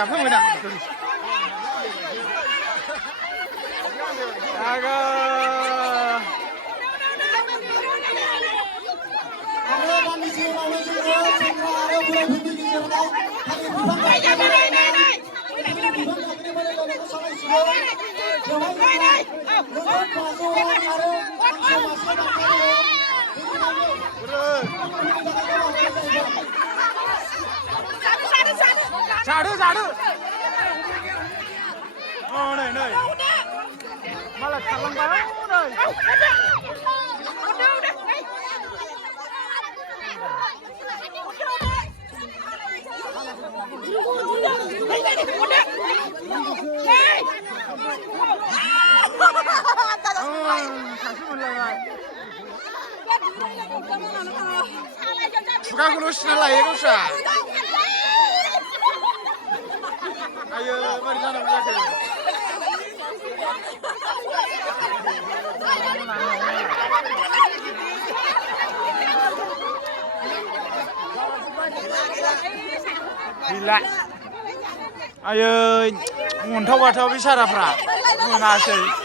गाबो मोना Sadu, sadu. Oh, này này. Malah kalang banget này. Suka kulus nala ya kusa. Ayo, mari sana belakang. Gila. Ayo, ngontau-ngontau bicara pra. Menasih.